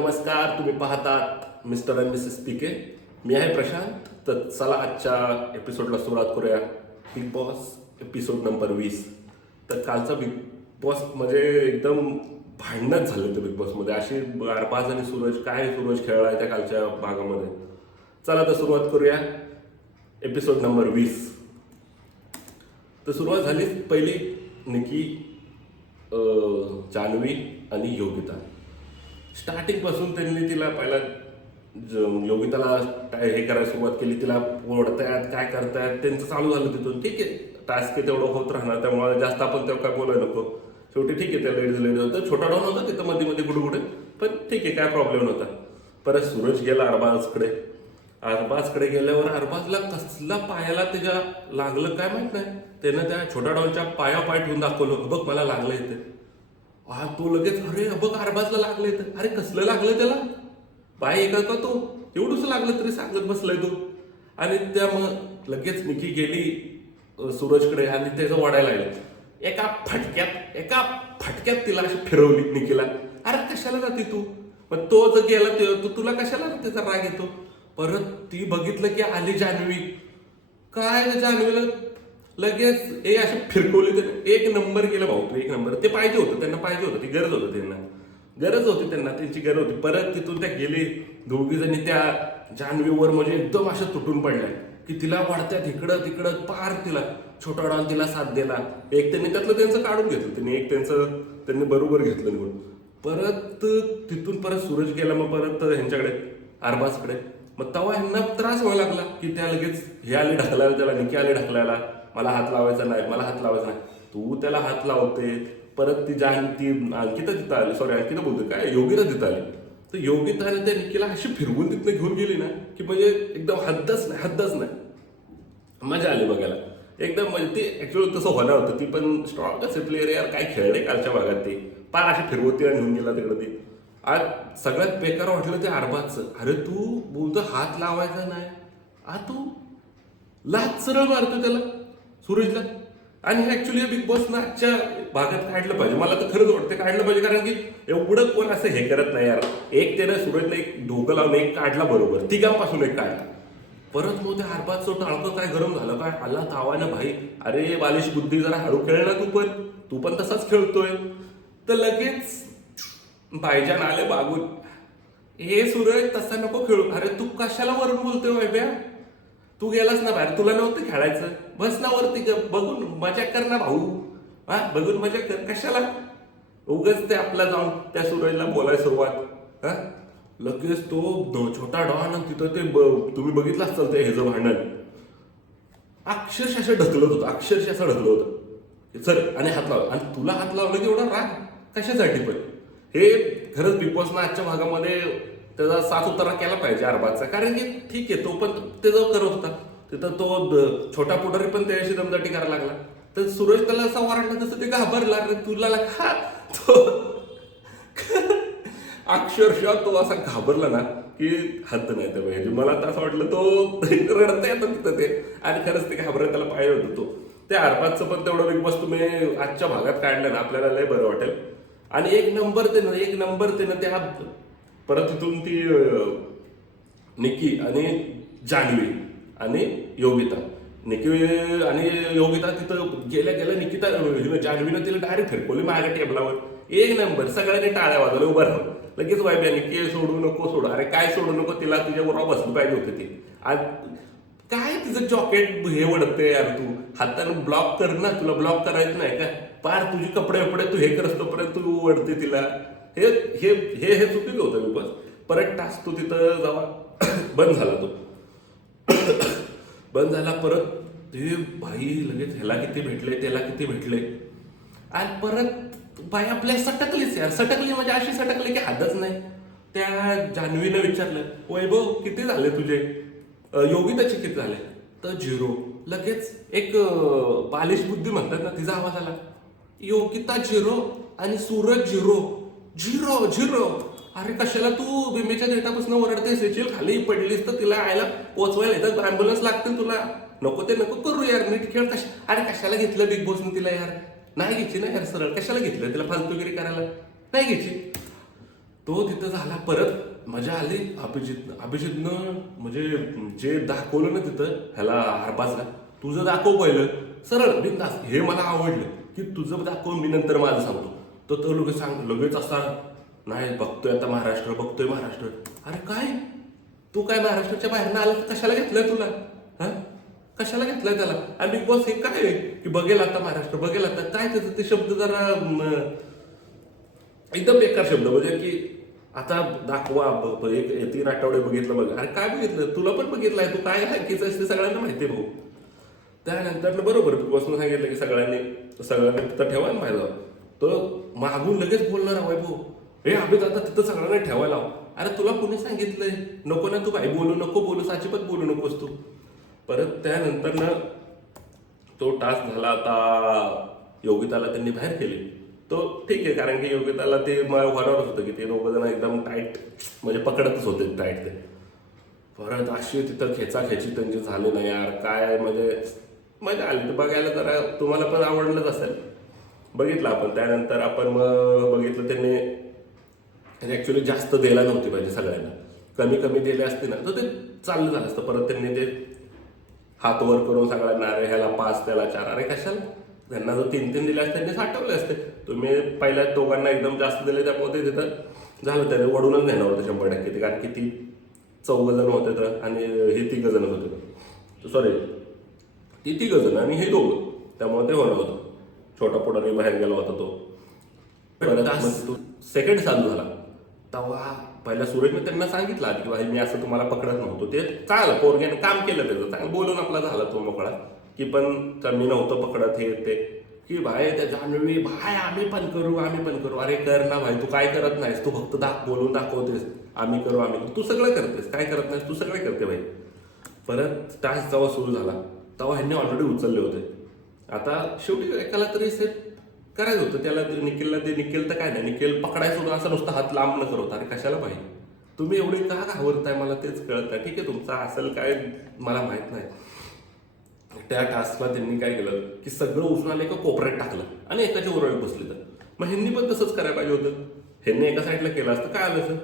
नमस्कार, तुम्ही पाहतात मिस्टर अँड मिसेस पीके. मी आहे प्रशांत. तर चला आजच्या एपिसोडला सुरुवात करूया. Big boss episode number 20. तर कालचा बिग बॉस म्हणजे एकदम भांडणच झाले होते बिग बॉसमध्ये. अशी अरबाज आणि सूरज खेळलाय त्या कालच्या भागामध्ये. चला तर सुरुवात करूया एपिसोड नंबर 20. तर सुरुवात झाली पहिली निकी, जान्हवी आणि योगिता. स्टार्टिंग पासून त्यांनी तिला पहिला योगिताला हे करायला सुरुवात केली. तिला ओढतायत, काय करतायत त्यांचं चालू झालं तिथून. ठीक आहे, टास्क आहे तेवढं होत राहणार, त्यामुळे जास्त आपण तेव्हा काय बोलायला नको. शेवटी ठीक आहे, त्या लेडीज होतं, छोटा डॉन होता तिथं मध्ये मध्ये गुडगुडे, पण ठीक आहे, काय प्रॉब्लेम नव्हता. परत सूरज गेला अरबाजकडे गेल्यावर अरबाजला कसला पायाला त्याच्या लागलं काय माहित नाही. त्यानं त्या छोट्या डॉनच्या पाय ठेवून दाखवलं, बघ मला लागलं इथे. तो लगेच अरे बघ अरबाजला लागलंय. तर अरे कसलं लागलं त्याला, पाय एका का तो एवढंच लागलं तरी सांगत बसलाय तो. आणि त्या मग लगेच निकी गेली सूरजकडे आणि त्याचं वाढायला लागलं. एका फटक्यात तिला अशी फिरवली निकीला. अरे कशाला जाते तू, मग तो जर गेला तुला कशाला त्याचा राग येतो. परत ती बघितलं की आली जान्हवी. काय जान्हवीला लगेच अशी फिरकवली. त्याने एक नंबर केला भाऊ, तू एक नंबर. ते पाहिजे होतं, त्यांना पाहिजे होतं, ती गरज होती त्यांना त्यांची गरज होती. परत तिथून त्या गेली दोघी जणी त्या जान्हवीवर, म्हणजे एकदम अशा तुटून पडल्या की तिला वाढत्यात इकडं तिकडं पार. तिला छोटा डॉन तिला साथ दिला. एक त्यांनी त्यातलं त्यांचं काढून घेतलं, त्यांनी बरोबर घेतलं निवडून. परत तिथून परत सूरज गेला, मग परत ह्यांच्याकडे अरबाजकडे. मग तेव्हा ह्यांना त्रास व्हायला लागला की त्या लगेच हे आले ढकलायला, त्याला निकी आले ढकलायला, मला हात लावायचा नाही. तू त्याला हात लावते. परत ती अंकिता तिथं आली, अंकिता बोलते काय, योगिता तिथं आली. तर योगिताने त्या निकीला अशी फिरवून तिथनं घेऊन गेली ना की म्हणजे एकदम हद्दच नाही. मजा आली बघायला एकदम. म्हणजे ती ऍक्च्युअली तसं होणार होतं. ती पण स्ट्रॉंग असे प्लेअर यार, काय खेळले कालच्या भागात. ती पार अशी फिरवती आणि घेऊन गेला तिकडे. ती आज सगळ्यात बेकार वाटलं ते अरबाजचं. अरे तू बोलतो हात लावायचा नाही, तू लाच सरळ मारतो त्याला सूरजला. आणि हे ऍक्च्युली बिग बॉसनं आजच्या भागात काढलं पाहिजे. मला तर खरंच वाटतं काढलं पाहिजे, कारण की एवढं कोण असं हे करत नाही यार. एक त्यानं सूरजला एक डोकं लावून एक काढला बरोबर, तिघांपासून एक काढला. परत मग त्या अरबाजचं टाळकं काय गरम झालं, काय आला तावानं भाई. अरे बालिश बुद्धी, जरा हळू खेळ ना तू पण तसाच खेळतोय. तर लगेच भाईजान आले बागून, हे सूरज तसा नको खेळू. अरे तू कशाला वरून बोलतोय वैभ्या, तू गेलास ना बाहेर, तुला नव्हतं खेळायचं, बस ना वरती बघून मजा कर ना भाऊ. बघून मजा कर, कशाला उगाच ते आपला जाऊन त्या सूरजला बोलायला सुरुवात. लगेच तो छोटा डॉन तिथं ते तुम्ही बघितलं असाल ते ह्याचं भांडण, अक्षरशः ढकलत होतं सर. आणि हात लावला, आणि तुला हात लावलं की एवढा राग कशासाठी. पण हे खरंच बिग बॉसनं आजच्या भागामध्ये त्याचा साथ उतारा केला पाहिजे अरबाजचा. कारण की ठीक आहे, तो पण ते जो करत होता तिथं, तो छोटा पुढारी पण त्याशी दमदाटी करायला लागला. तर सूरज त्याला असं वाटलं तसं ते घाबरला. तुला तो अक्षरशः तो असा घाबरला ना की हद्द नाही. तर म्हणजे मला तर असं वाटलं तो रडता येतं तिथं ते. आणि खरंच ते घाबरत त्याला पाहिजे होतं तो. त्या अरबाजचं पण तेवढं बिग बॉस तुम्ही आजच्या भागात काढलं ना, आपल्याला लय बरं वाटेल. आणि एक नंबर त्यानं त्या परत तिथून ती निकी आणि जान्हवी आणि योगिता तिथं गेल्या जान्हवीनं तिला डायरेक्ट फिरकवली माझ्या टेबलावर. एक नंबर, सगळ्यांनी टाळ्या वाजवल्या उभं राहून. लगेच वाईब्या निकी सोडू नको. अरे काय सोडू नको, तिला तुझ्याबरोबर बसली पाहिजे होती ती. काय तिचं जॉकेट हे वडतंय यार, तू हातानं ब्लॉक कर ना, तुला ब्लॉक करायचं नाही का. पार तुझी कपडे तू हे करस तोपर्यंत तू वडते तिला. हे चुकीचं होतं मी. बस परत टास्क तो तिथं जावा बंद झाला. परत ते भाई लगेच ह्याला किती भेटले, त्याला किती भेटले. आणि परत बाई आपल्या सटकली म्हणजे अशी सटकली की हातच नाही. त्या जान्हवीनं विचारलं, वैभव किती झाले तुझे, योगिताचे किती झाले. तर 0. लगेच एक बालिश बुद्धी म्हणतात ना, तिचा आवाज आला, योगिता 0 आणि सूरज 0. अरे कशाला तू बिंबीच्या डेटापासून ओरडतेस, खाली पडलीस तर तिला आयला पोचवायला येतात, ॲम्ब्युलन्स लागते तुला. नको करू यार, नीट खेळ. अरे कशाला घेतलं बिग बॉसने तिला यार, नाही घ्यायची ना यार, सरळ कशाला घेतलं तिला फालतूगिरी करायला, नाही घ्यायची. तो तिथं झाला. परत मजा आली. अभिजितनं म्हणजे जे दाखवलं ना तिथं ह्याला अरबाजला, तुझं दाखव पहिलं सरळ बिनधास्त. हे मला आवडलं की तुझं दाखव, मी नंतर माझं सांगतो. तो लगेच असा नाही बघतोय आता महाराष्ट्र, बघतोय महाराष्ट्र. अरे काय तू काय महाराष्ट्राच्या बाहेर आला, कशाला घेतलंय तुला? हा कशाला घेतलाय त्याला? आणि बिग बॉस हे काय आहे की बघेल आता महाराष्ट्र, बघेल आता काय त्याचं ते शब्द जरा एकदम बेकार शब्द. म्हणजे की आता दाखवा एक 3 आठवडे बघितलं बघ. अरे काय बघितलं? तुला पण बघितलंय, तू काय हायकीचं असते सगळ्यांना माहिती आहे भाऊ. त्यानंतर बरोबर बिग बॉसनं सांगितलं की सगळ्यांनी तिथं ठेवा ना पाहिजे. तो मागून लगेच बोलणार हवाय भाऊ, हे अभित आता तिथं सगळ्यांना ठेवायला. अरे तुला कोणी सांगितलंय? नको ना तू काही बोलू नको, अजिबात बोलू नकोस तू. परत त्यानंतर ना तो टास्क झाला. आता योगिताला त्यांनी बाहेर केले. तो ठीक आहे, कारण की योगिताला ते वरवरच होतं की ते दोघं जण एकदम टाईट म्हणजे पकडतच होते टाईट ते. परत अशी तिथं खेचाखेची त्यांची झाली नाही यार. काय म्हणजे मजा आली. तर बघायला जरा तुम्हाला पण आवडलंच असेल. बघितलं आपण. त्यानंतर आपण मग बघितलं त्यांनी ऍक्च्युली जास्त द्यायला नव्हती पाहिजे सगळ्यांना, कमी कमी दिले असते ना तर ते चाललं झालं असतं. परत त्यांनी ते हात वर करून सगळ्यांना अरे ह्याला 5 त्याला 4, अरे कशाला? त्यांना जर 3 दिले असते त्यांनी साठवले असते. तुम्ही पहिल्या दोघांना एकदम जास्त दिले त्यामुळे ते तिथं झालं, त्याने वडूनच नेणार होतं 100% ते. कारण की ती 4 जण होते तर आणि हे 3 जण होते. सॉरी ती 3 जण आणि हे 2, त्यामुळे ते होणार होतं. छोटा पुढारी बाहेर गेला होता तो. परत तो सेकंड चालू झाला तेव्हा पहिला सूरजने त्यांना सांगितलं आधी की भाई मी असं तुम्हाला पकडत नव्हतो. ते चांगलं पोरग्याने काम केलं त्याचं, चांगलं बोलून आपला झाला तो मोकळा की पण मी नव्हतं पकडत हे ते. की भाई त्या जान्हवी भाई आम्ही पण करू. अरे कर ना भाई, तू काय करत नाहीस, तू फक्त बोलून दाखवतेस आम्ही करू. तू सगळं करतेस, काय करत नाहीस, तू सगळे करते भाई. परत टास्क जेव्हा सुरू झाला तेव्हा ह्यांनी ऑलरेडी उचलले होते. आता शेवटी एकाला तरी सेट करायचं होतं. त्याला निखिल तर काय नाही, निखिल पकडायचं होतं असं नुसतं हात लांब न करत. अरे कशाला पाहिजे? तुम्ही एवढे का घाबरताय मला तेच कळत आहे. ठीक आहे तुमचा असेल काय मला माहित नाही. त्या टास्कला त्यांनी काय केलं की सगळं उचलून एका कोपऱ्यात टाकलं आणि एकाच्या उरळीत बसले. तर मग ह्यांनी पण तसंच करायला पाहिजे होतं. ह्यांनी एका साईडला केलं असतं काय आलं सर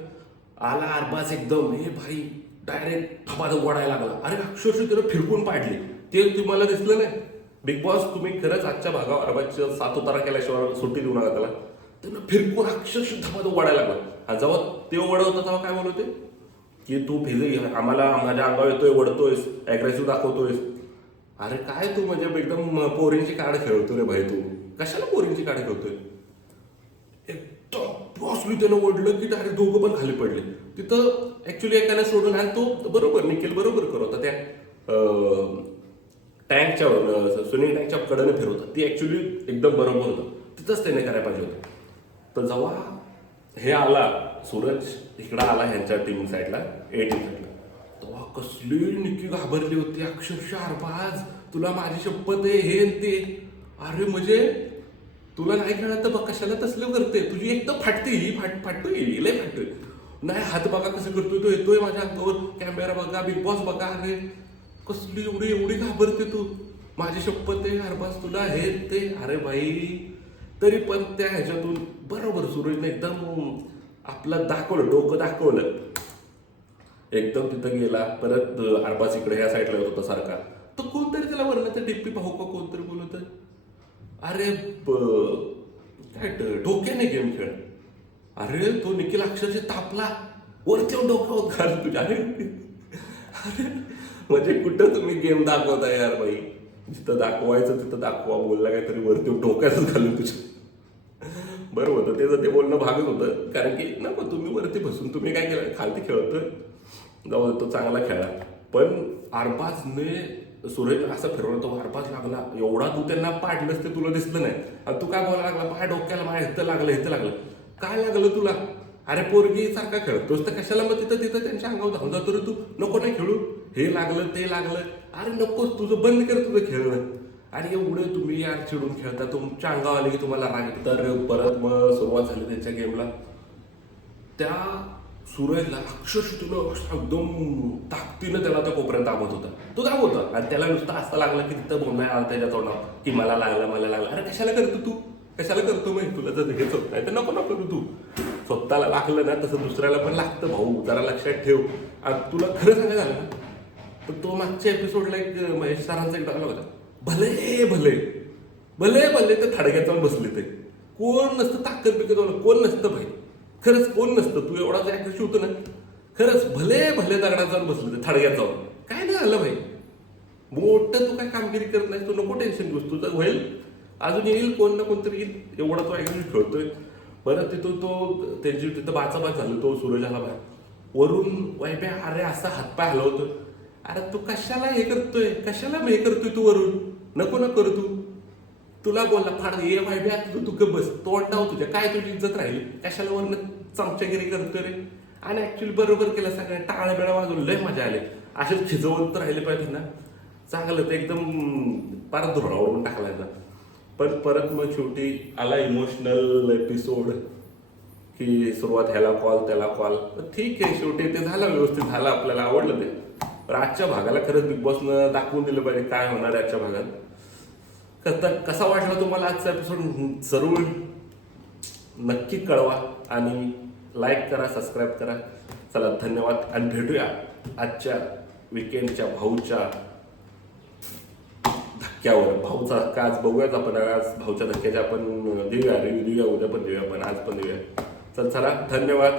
आला अरबाज एकदम हे भाई डायरेक्ट थबाद ओढायला लागला. अरे अक्षरशः त्याला फिरकून पाडले. ते तुम्हाला दिसलं नाही? बिग बॉस तुम्ही खरंच आजच्या भागावर अरबाजच्या 7 उतारा केल्याशिवाय सुट्टी देऊ नका त्याला. त्यांना फिरकून अक्षरशः धबाध ओढायला लागला. आणि जेव्हा ते ओढत होता तेव्हा काय बोलत होते की तू आम्हाला माझ्या अंगावर येतोय, ओढतोयस, अग्रेसिव्ह दाखवतोयस. अरे काय तू म्हणजे एकदम पोरींची कार्ड खेळतोय रे भाई. तू कशाला पोरींची कार्ड खेळतोय? एकदम बॉसली त्यानं ओढलं की डायरेक्ट दोघं पण खाली पडले. तिथं ऍक्च्युली एकाने सोडून आणि तो बरोबर निखिल बरोबर करत होता त्या टँकच्या स्विमिंग टँकच्या कडेने फिरवतात. ती ऍक्च्युली एकदम बरोबर होतं. तिथंच त्याने करायला पाहिजे होतं. तर जेव्हा हे आला सूरज इकडं आला ह्यांच्या टीम साईडला A टीम साईडला, तेव्हा कसली निक्की घाबरली होती. अक्षरशः अरबाज तुला माझी शपथ आहे हे ते. अरे म्हणजे तुला नाही कळत तर बघ कशाला तसलं करते. तुझी एकदम फाटते ही फाटतोय लय फाटतोय. नाही हात बघा कसं करतोय, तो येतोय माझ्या अंगावर, कॅमेरा बघा, बिग बॉस बघा. अरे कसली एवढी घाबरते तू, माझी शपथ आहे अरबाज तुला हे ते. अरे भाई तरी पण त्या ह्याच्यातून बरोबर सूरजने एकदम आपलं दाखवलं, डोकं दाखवलं. एकदम तिथं गेला. परत अरबाज इकडे ह्या साईडला होता सारखा. तर कोणतरी त्याला म्हणलं तर डिप्पी पाहू का कोणतरी बोलत. अरे काय डोक्याने गेम खेळ. अरे तो निखिल अक्षरशः तापला वरती डोकं घाल तुझ्या. अरे म्हणजे कुठं तुम्ही गेम दाखवता यार बाई. जिथं दाखवायचं तिथं दाखवा. बोलला काहीतरी वरती डोक्यातच घालून तुझ्या. बरोबर होतं त्याचं ते बोलणं भागत होतं. कारण की नको तुम्ही वरती बसून तुम्ही काय केलं खालती खेळतोय. जाऊ तो चांगला खेळा. पण अरबाजने सूरज असं फिरवलं तो अरबाज लागला. एवढा तू त्यांना पाडलंस ते तुला दिसलं नाही. आणि तू काय बोलायला लागला माझ्या डोक्याला माझ्या इथं लागलं. काय लागलं तुला? अरे पोरगी सारखा खेळतोस तर कशाला मग तिथं त्यांच्या अंगावर धावून जातो रे तू. नको नाही खेळू, हे लागलं ते लागलं. अरे नकोच तुझं बंद कर तुझं खेळणं. आणि एवढे तुम्ही यार चिडून खेळता, तुमच्या अंगावर आले की तुम्हाला राग. तर परत मग सुरुवात झाली त्यांच्या गेमला. त्या सूरजला अक्षरशः तुला एकदम ताकदीनं त्याला त्या कोपऱ्यात दाबत होता. तो दाबत होता आणि त्याला नुसतं असं लागलं की तिथं बोलणं आलं त्याच्या तोंडावर की मला लागलं. अरे कशाला करतो तू, कशाला करतो माहिती तुला जर हेच होत नाही तर नको तू. स्वतःला लागलं ना तसं दुसऱ्याला पण लागतं भाऊ, जरा लक्षात ठेव. आणि तुला खरं सांगायचं झालं ना तर तो मागच्या एपिसोडला एक महेश सरांचा एक डायलॉग होता, भले भले भले भले ते थडग्यात जाऊन बसले ते. कोण नसतं ताकद बिकत, कोण नसतं भाई, खरंच कोण नसतं. तू एवढा ऍक्टिव्ह होतो ना, खरंच भले भले दगडात जाऊन बसले ते थडग्यात जाऊन. काय नाही आलं भाई, मोठं तू काय कामगिरी करत नाही, तू नको टेन्शन घेऊस, तुझं होईल, अजून येईल, कोण ना कोणतरी येईल, एवढा तो ऍक्टिव्ह खेळतोय. परत तिथं तो त्यांची तिथं बाचाबाच झालं, तो सूरज आला बाहेर, वरून वायब्या अरे असा हातपाय हलवतो, अरे तू कशाला हे करतोय, कशाला हे करतोय तू वरून, नको ना करू तू, तुला बोलला फार ये वायब्या तू तू बस, तोंडाव तुझ्या, काय तुझी इज्जत राहिली, कशाला वरून चमचागिरी करतोय रे. आणि ऍक्च्युली बरोबर केलं, सगळ्या टाळ्या बेळा वाजवून लय मजा आली. असेच खिजवंत राहिले पाहिजे ना, चांगलं ते एकदम परत धुरावून टाकलाय ना. पण परत मग शेवटी आला इमोशनल एपिसोड की सुरुवात ह्याला कॉल त्याला कॉल, ठीक आहे शेवटी ते झालं, व्यवस्थित झालं, आपल्याला आवडलं ते. पण आजच्या भागाला खरंच बिग बॉसनं दाखवून दिलं पाहिजे काय होणार आहे आजच्या भागात. कसा वाटला तुम्हाला आजचा एपिसोड जरूर नक्की कळवा आणि लाईक करा, सबस्क्राईब करा. चला धन्यवाद आणि भेटूया आजच्या विकेंडच्या भाऊच्या धक्क्यावर. भाऊचा धक्का आज बघूयाच आपण, आज भाऊच्या धक्क्याच्या आपण देऊया, रिव्ह्यू देऊया, उद्या पण देऊया, पण आज पण देऊया. चला धन्यवाद.